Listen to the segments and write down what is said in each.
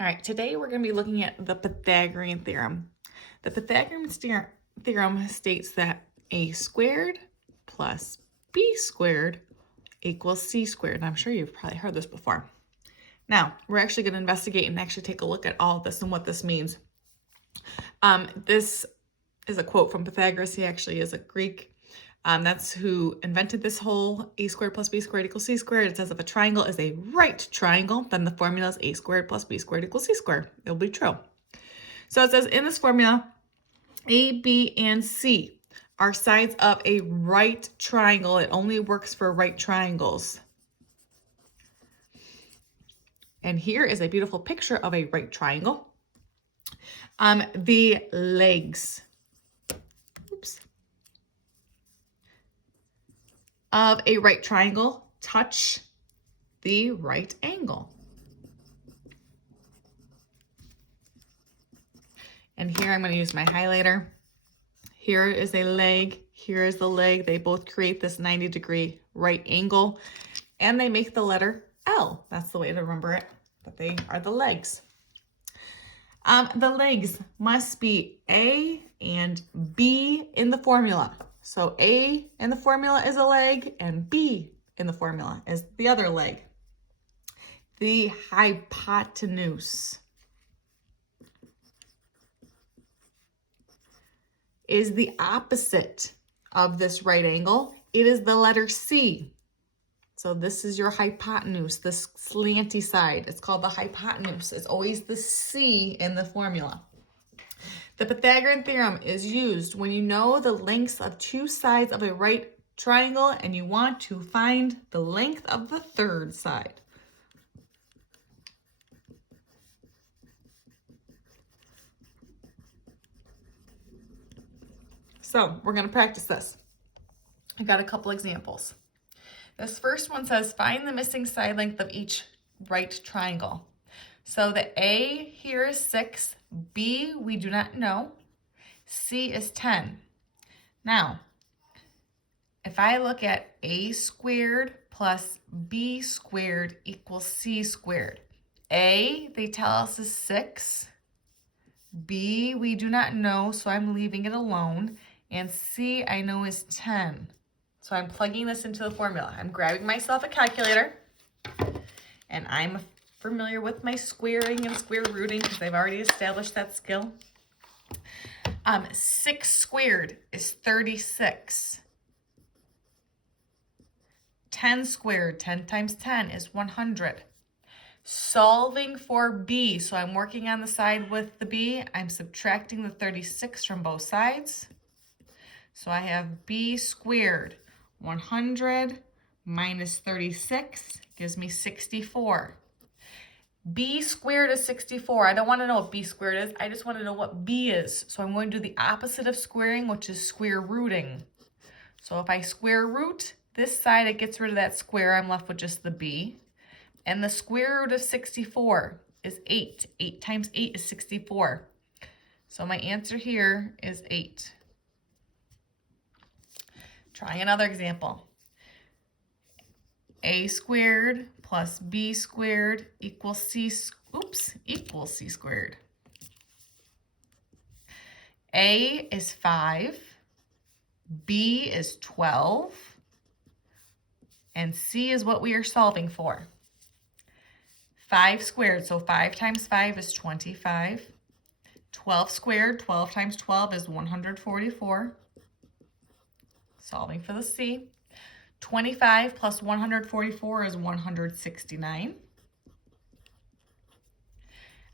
All right, today we're going to be looking at the Pythagorean theorem. The Pythagorean theorem states that a squared plus b squared equals c squared. And I'm sure you've probably heard this before. Now, we're actually going to investigate and actually take a look at all of this and what this means. This is a quote from Pythagoras. He actually is a Greek. That's who invented this whole a squared plus b squared equals c squared. It says if a triangle is a right triangle, then the formula is a squared plus b squared equals c squared. It'll be true. So it says in this formula, a, b, and c are sides of a right triangle. It only works for right triangles. And here is a beautiful picture of a right triangle. The legs of a right triangle touch the right angle. And here I'm going to use my highlighter. Here is a leg. Here is the leg. They both create this 90-degree right angle, and they make the letter L. That's the way to remember it, but they are the legs. The legs must be A and B in the formula. So A in the formula is a leg, and B in the formula is the other leg. The hypotenuse is the opposite of this right angle. It is the letter C. So this is your hypotenuse, this slanty side. It's called the hypotenuse. It's always the C in the formula. The Pythagorean theorem is used when you know the lengths of two sides of a right triangle and you want to find the length of the third side. So we're going to practice this. I got a couple examples. This first one says, find the missing side length of each right triangle. So the A here is 6, B we do not know, C is 10. Now, if I look at A squared plus B squared equals C squared, A, they tell us is 6, B we do not know, so I'm leaving it alone, and C I know is 10. So I'm plugging this into the formula. I'm grabbing myself a calculator, and I'm familiar with my squaring and square rooting because I've already established that skill. 6 squared is 36. 10 squared, 10 times 10 is 100. Solving for B, so I'm working on the side with the B. I'm subtracting the 36 from both sides. So I have B squared. 100 minus 36 gives me 64. B squared is 64. I don't want to know what B squared is. I just want to know what B is. So I'm going to do the opposite of squaring, which is square rooting. So if I square root this side, it gets rid of that square. I'm left with just the B. And the square root of 64 is 8. 8 times 8 is 64. So my answer here is 8. Try another example. A squared plus B squared equals C squared. A is 5, B is 12, and C is what we are solving for. 5 squared, so 5 times 5 is 25. 12 squared, 12 times 12 is 144. Solving for the C. 25 plus 144 is 169.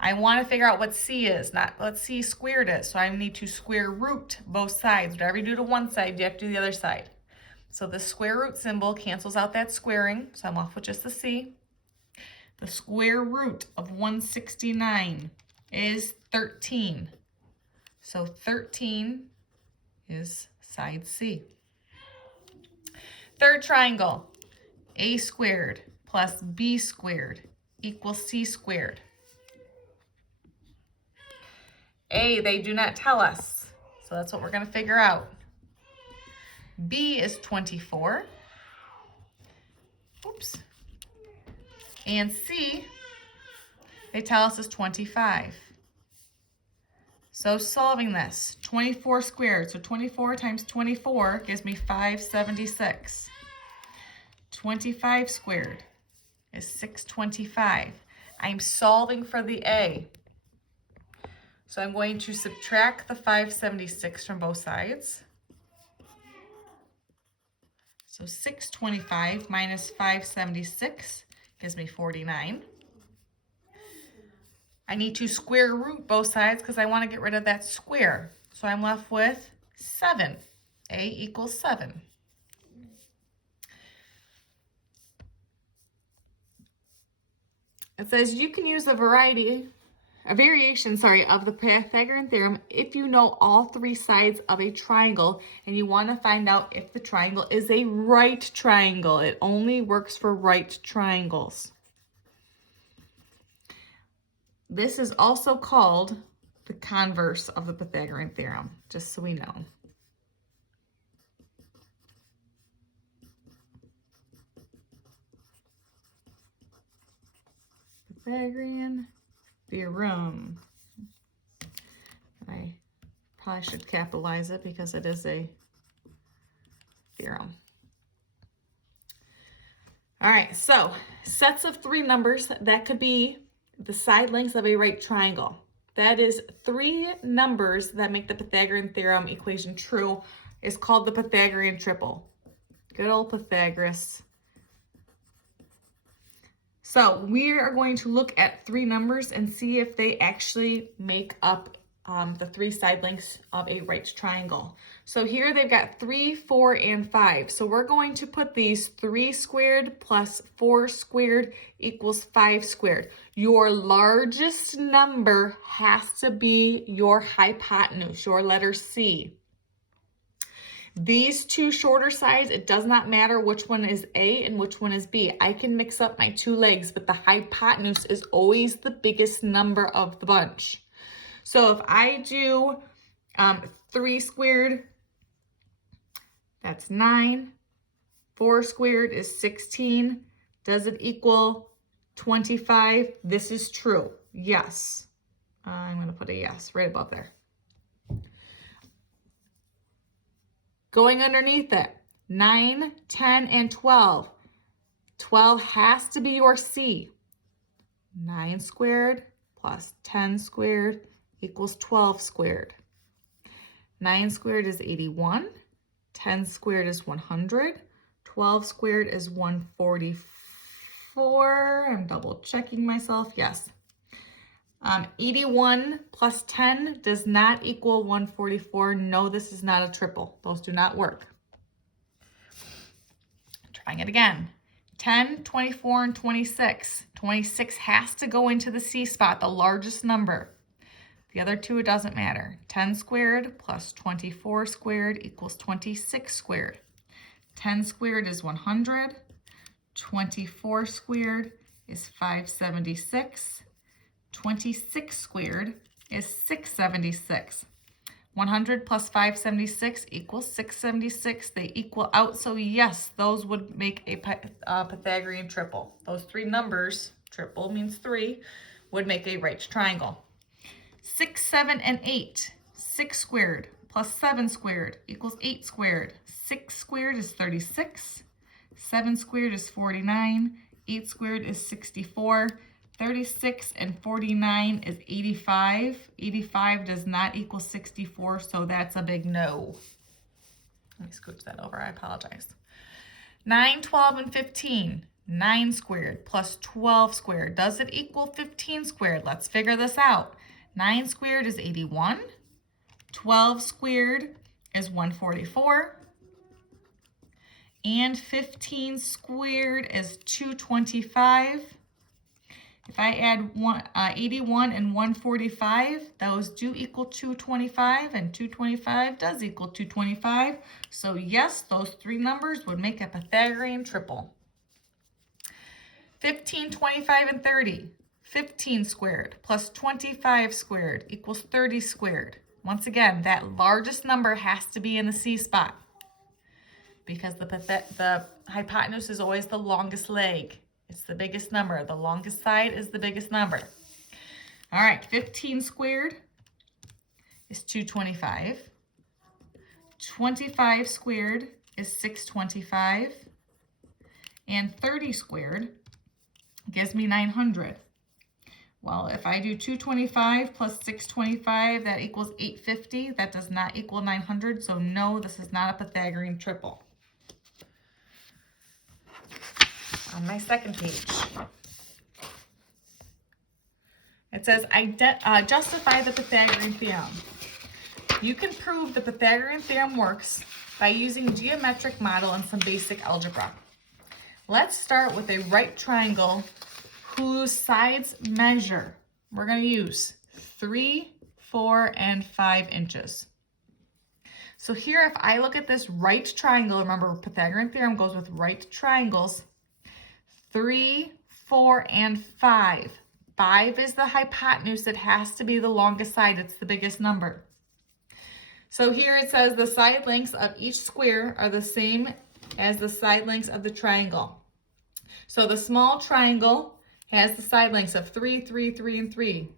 I want to figure out what C is, not what C squared is. So I need to square root both sides. Whatever you do to one side, you have to do the other side. So the square root symbol cancels out that squaring, so I'm off with just the C. The square root of 169 is 13. So 13 is side C. Third triangle, A squared plus B squared equals C squared. A, they do not tell us, so that's what we're going to figure out. B is 24. And C they tell us is 25. So solving this, 24 squared. So 24 times 24 gives me 576. 25 squared is 625. I'm solving for the A. So I'm going to subtract the 576 from both sides. So 625 minus 576 gives me 49. I need to square root both sides because I want to get rid of that square. So I'm left with 7. A equals 7. It says you can use a variation of the Pythagorean theorem if you know all three sides of a triangle and you want to find out if the triangle is a right triangle. It only works for right triangles. This is also called the converse of the Pythagorean theorem, just so we know. Pythagorean theorem. I probably should capitalize it because it is a theorem. All right, so sets of three numbers that could be the side lengths of a right triangle. That is three numbers that make the Pythagorean theorem equation true is called the Pythagorean triple. Good old Pythagoras. So we are going to look at three numbers and see if they actually make up the three side lengths of a right triangle. So here they've got 3, 4, and 5. So we're going to put these 3 squared plus 4 squared equals 5 squared. Your largest number has to be your hypotenuse, your letter C. These two shorter sides, it does not matter which one is A and which one is B. I can mix up my two legs, but the hypotenuse is always the biggest number of the bunch. So if I do 3 squared, that's 9. 4 squared is 16. Does it equal 25? This is true. Yes. I'm going to put a yes right above there. Going underneath it, 9, 10, and 12. 12 has to be your C. 9 squared plus 10 squared equals 12 squared. 9 squared is 81. 10 squared is 100. 12 squared is 144. I'm double checking myself. Yes. 81 plus 10 does not equal 144. No, this is not a triple. Those do not work. Trying it again. 10, 24, and 26. 26 has to go into the C spot, the largest number. The other two, it doesn't matter. 10 squared plus 24 squared equals 26 squared. 10 squared is 100. 24 squared is 576. 26 squared is 676. 100 plus 576 equals 676. They equal out, so yes, those would make a Pythagorean triple. Those three numbers, triple means 3, would make a right triangle. 6, 7, and 8. 6 squared plus 7 squared equals 8 squared. 6 squared is 36. 7 squared is 49. 8 squared is 64. 36 and 49 is 85. 85 does not equal 64, so that's a big no. Let me scooch that over, I apologize. 9, 12, and 15. 9 squared plus 12 squared. Does it equal 15 squared? Let's figure this out. 9 squared is 81. 12 squared is 144. And 15 squared is 225. If I add 81 and 145, those do equal 225, and 225 does equal 225. So yes, those three numbers would make a Pythagorean triple. 15, 25, and 30. 15 squared plus 25 squared equals 30 squared. Once again, that largest number has to be in the C spot because the hypotenuse is always the longest leg. It's the biggest number. The longest side is the biggest number. All right, 15 squared is 225. 25 squared is 625. And 30 squared gives me 900. Well, if I do 225 plus 625, that equals 850. That does not equal 900, so no, this is not a Pythagorean triple. On my second page, it says, justify the Pythagorean theorem. You can prove the Pythagorean theorem works by using geometric model and some basic algebra. Let's start with a right triangle whose sides measure. We're going to use 3, 4, and 5 inches. So here, if I look at this right triangle, remember Pythagorean theorem goes with right triangles, 3, 4, and 5. 5 is the hypotenuse. It has to be the longest side. It's the biggest number. So here it says the side lengths of each square are the same as the side lengths of the triangle. So the small triangle has the side lengths of 3, 3, 3, and 3.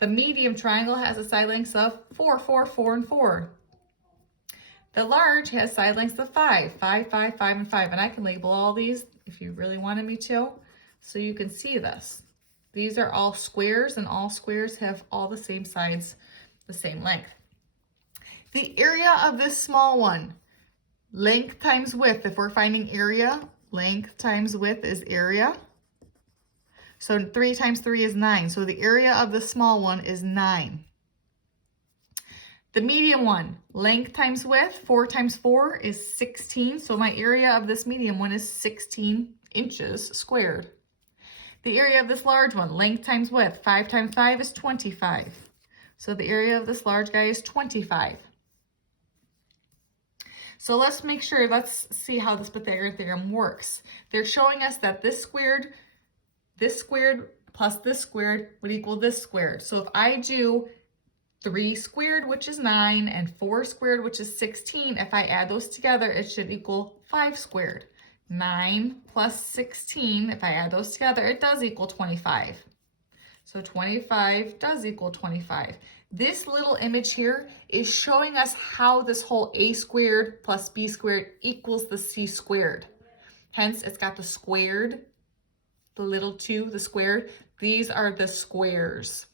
The medium triangle has the side lengths of 4, 4, 4, and 4. The large has side lengths of 5, 5, 5, 5, and 5. And I can label all these if you really wanted me to, so you can see this. These are all squares, and all squares have all the same sides, the same length. The area of this small one, length times width. If we're finding area, length times width is area. So 3 times 3 is 9. So the area of the small one is 9. The medium one, length times width, 4 times 4 is 16. So my area of this medium one is 16 inches squared. The area of this large one, length times width, 5 times 5 is 25. So the area of this large guy is 25. So let's see how this Pythagorean theorem works. They're showing us that this squared plus this squared would equal this squared. So if I do 3 squared, which is 9, and 4 squared, which is 16, if I add those together, it should equal 5 squared. 9 plus 16, if I add those together, it does equal 25. So 25 does equal 25. This little image here is showing us how this whole a squared plus b squared equals the c squared. Hence, it's got the squared, the little 2, the squared. These are the squares.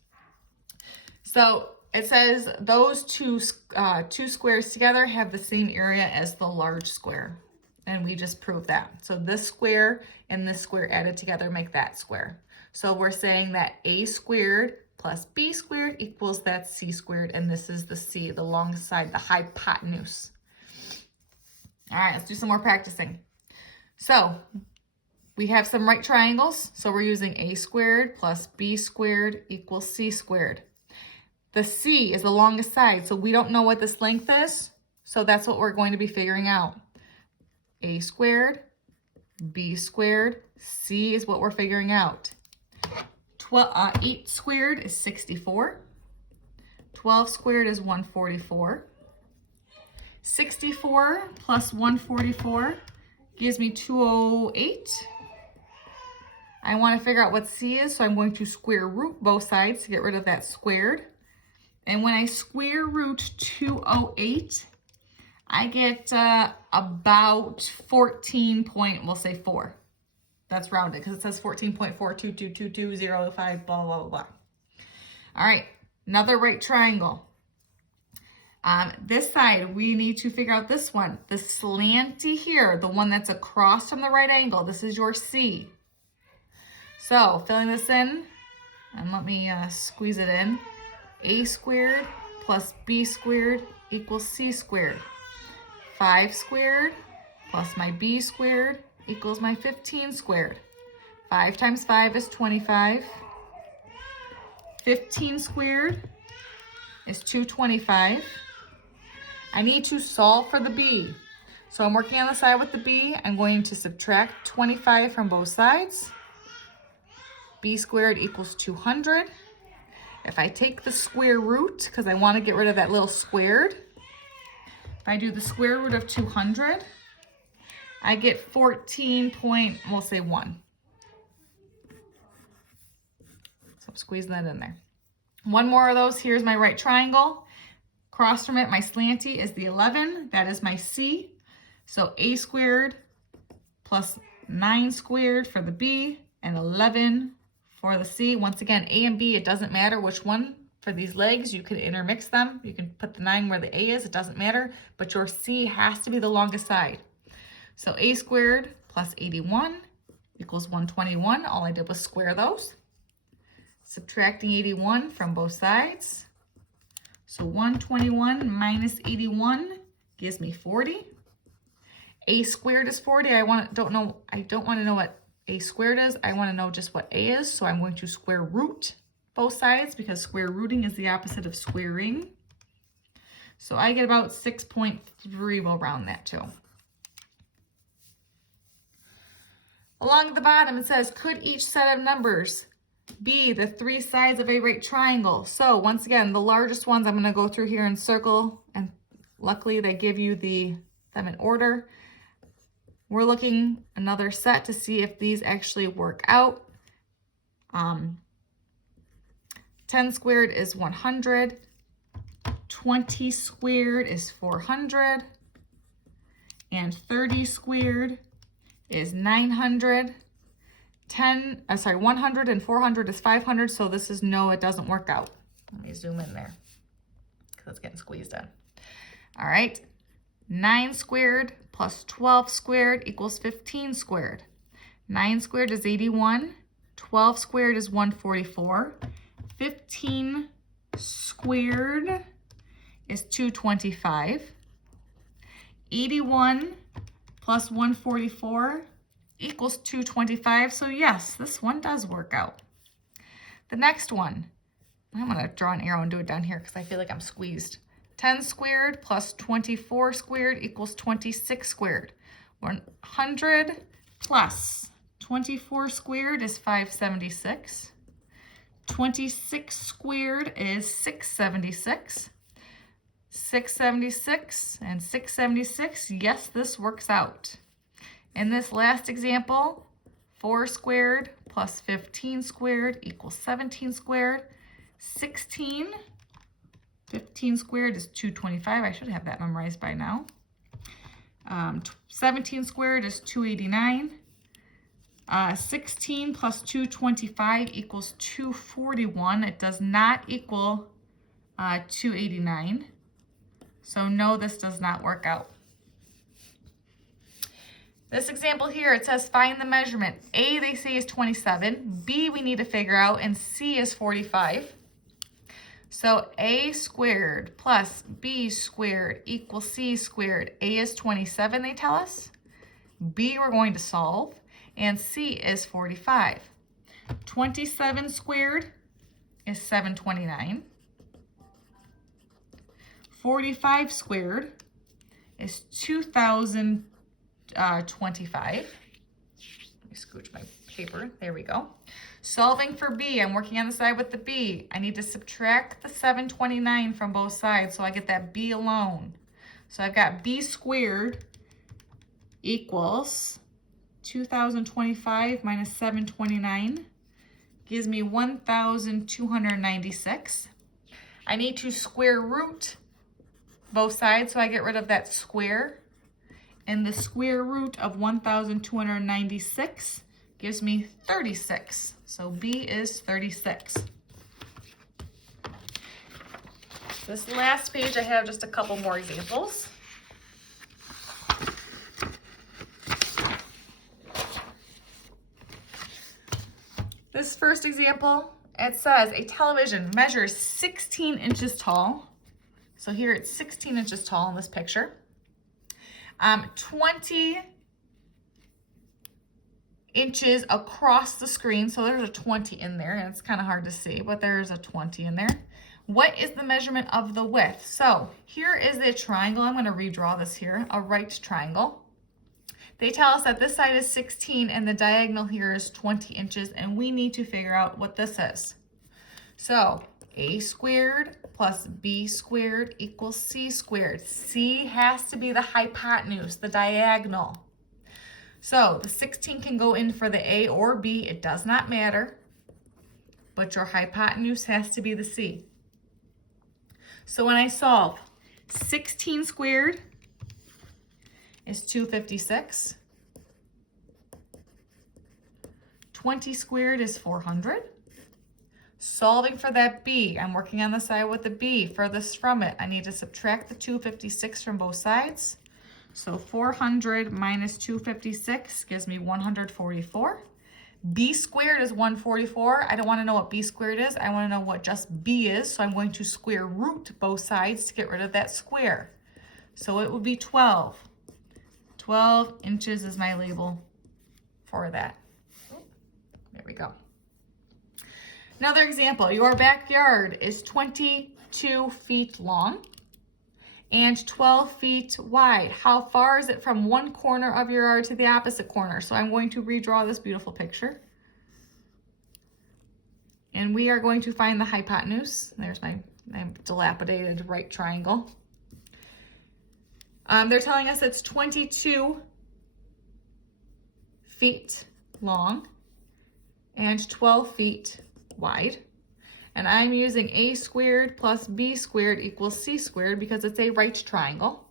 So it says those two squares together have the same area as the large square. And we just proved that. So this square and this square added together make that square. So we're saying that a squared plus b squared equals that c squared. And this is the c, the long side, the hypotenuse. All right, let's do some more practicing. So we have some right triangles. So we're using a squared plus b squared equals c squared. The c is the longest side, so we don't know what this length is. So that's what we're going to be figuring out. A squared, b squared, c is what we're figuring out. 8 squared is 64. 12 squared is 144. 64 plus 144 gives me 208. I want to figure out what c is, so I'm going to square root both sides to get rid of that squared. And when I square root 208, I get about 14.4. That's rounded because it says 14.4222205, blah, blah, blah. All right, another right triangle. This side, we need to figure out this one. The slanty here, the one that's across from the right angle, this is your C. So filling this in, and let me squeeze it in. A squared plus b squared equals c squared. 5 squared plus my b squared equals my 15 squared. 5 times 5 is 25. 15 squared is 225. I need to solve for the b. So I'm working on the side with the b. I'm going to subtract 25 from both sides. B squared equals 200. If I take the square root, because I want to get rid of that little squared, if I do the square root of 200, I get 14 point, we'll say 1. So I'm squeezing that in there. One more of those. Here's my right triangle. Across from it, my slanty is the 11. That is my C. So a squared plus 9 squared for the B and 11 for the C. Once again, A and B, it doesn't matter which one for these legs. You can intermix them. You can put the 9 where the A is. It doesn't matter. But your C has to be the longest side. So a squared plus 81 equals 121. All I did was square those. Subtracting 81 from both sides. So 121 minus 81 gives me 40. A squared is 40. I don't want to know what a squared is. I want to know just what a is. So I'm going to square root both sides because square rooting is the opposite of squaring. So I get about 6.3. We'll round that too. Along the bottom it says, could each set of numbers be the 3 sides of a right triangle? So once again, the largest ones I'm going to go through here and circle, and luckily they give you them in order. We're looking another set to see if these actually work out. 10 squared is 100. 20 squared is 400. And 30 squared is 900. 100 and 400 is 500. So this is no, it doesn't work out. Let me zoom in there because it's getting squeezed in. All right. 9 squared plus 12 squared equals 15 squared. 9 squared is 81. 12 squared is 144. 15 squared is 225. 81 plus 144 equals 225. So yes, this one does work out. The next one, I'm going to draw an arrow and do it down here because I feel like I'm squeezed. 10 squared plus 24 squared equals 26 squared. 100 plus 24 squared is 576. 26 squared is 676. 676 and 676, yes, this works out. In this last example, 4 squared plus 15 squared equals 17 squared. 15 squared is 225. I should have that memorized by now. 17 squared is 289. 16 plus 225 equals 241. It does not equal 289. So no, this does not work out. This example here, it says find the measurement. A, they say, is 27. B, we need to figure out. And C is 45. So a squared plus b squared equals c squared. A is 27, they tell us. B, we're going to solve. And C is 45. 27 squared is 729. 45 squared is 2025. Let me scooch my paper. There we go. Solving for B, I'm working on the side with the B. I need to subtract the 729 from both sides so I get that B alone. So I've got B squared equals 2025 minus 729 gives me 1,296. I need to square root both sides, so I get rid of that square. And the square root of 1,296 gives me 36. So B is 36. This last page, I have just a couple more examples. This first example, it says a television measures 16 inches tall. So here it's 16 inches tall in this picture. 20 inches across the screen. So there's a 20 in there, and it's kind of hard to see, but there's a 20 in there. What is the measurement of the width? So here is the triangle. I'm going to redraw this here, a right triangle. They tell us that this side is 16 and the diagonal here is 20 inches, and we need to figure out what this is. So a squared plus b squared equals c squared. C has to be the hypotenuse, the diagonal. So the 16 can go in for the a or b, it does not matter. but your hypotenuse has to be the C. So when I solve, 16 squared is 256. 20 squared is 400. Solving for that B, I'm working on the side with the B furthest from it. I need to subtract the 256 from both sides. So 400 minus 256 gives me 144. B squared is 144. I don't want to know what B squared is. I want to know what just B is. So I'm going to square root both sides to get rid of that square. So it would be 12. 12 inches is my label for that. There we go. Another example, your backyard is 22 feet long and 12 feet wide. How far is it from one corner of your yard to the opposite corner? So I'm going to redraw this beautiful picture. And we are going to find the hypotenuse. There's my dilapidated right triangle. They're telling us it's 22 feet long and 12 feet wide. And I'm using a squared plus b squared equals c squared because it's a right triangle.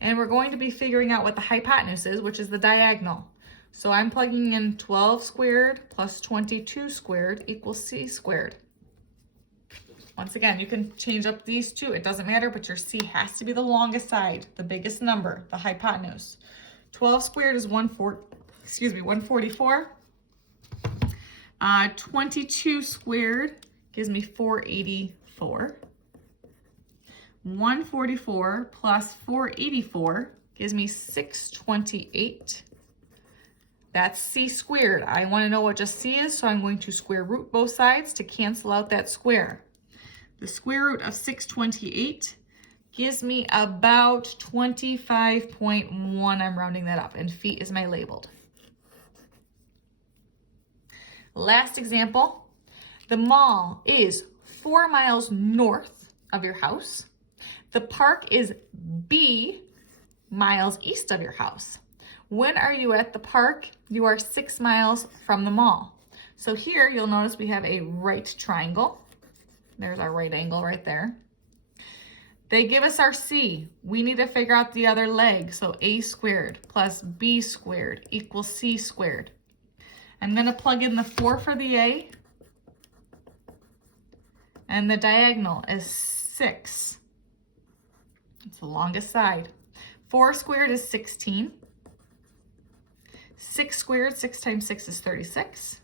And we're going to be figuring out what the hypotenuse is, which is the diagonal. So I'm plugging in 12 squared plus 22 squared equals c squared. Once again, you can change up these two. It doesn't matter, but your c has to be the longest side, the biggest number, the hypotenuse. 12 squared is 144. 22 squared gives me 484. 144 plus 484 gives me 628. That's c squared. I want to know what just c is, so I'm going to square root both sides to cancel out that square. The square root of 628 gives me about 25.1. I'm rounding that up, and feet is my labeled. Last example, the mall is 4 miles north of your house. The park is B miles east of your house. When are you at the park? You are 6 miles from the mall. So here you'll notice we have a right triangle. There's our right angle right there. They give us our C. We need to figure out the other leg. So a squared plus b squared equals c squared. I'm going to plug in the 4 for the A, and the diagonal is 6. It's the longest side. 4 squared is 16. 6 squared, 6 times 6 is 36.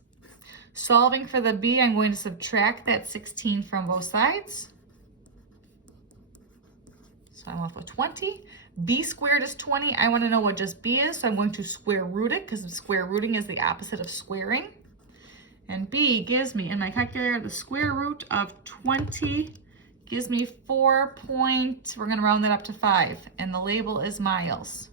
Solving for the B, I'm going to subtract that 16 from both sides. So I'm left with 20. B squared is 20. I want to know what just B is, so I'm going to square root it because square rooting is the opposite of squaring. And B gives me, in my calculator, the square root of 20 gives me 4 point, we're going to round that up to 5, and the label is miles.